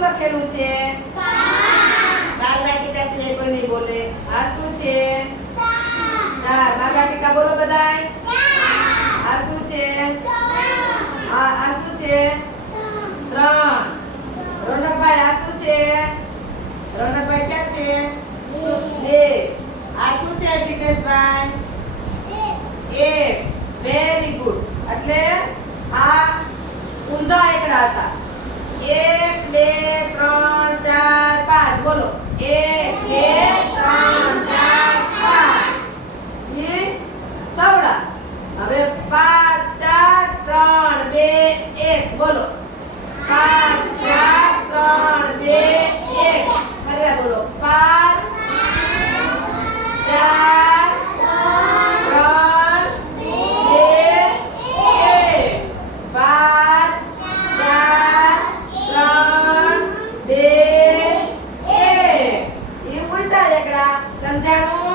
શું લખેલું છે? બોલે. આ શું છે? ચાર. બાલવાટિકા બોલો બધાય. આ શું છે? આ આ શું છે? ત્રણ. રોનકભાઈ આ શું છે? રોનકભાઈ ક્યાં છે? બે. આ શું છે જિગ્નેશભાઈ? એક. વેરી ગુડ એટલે પંચાણું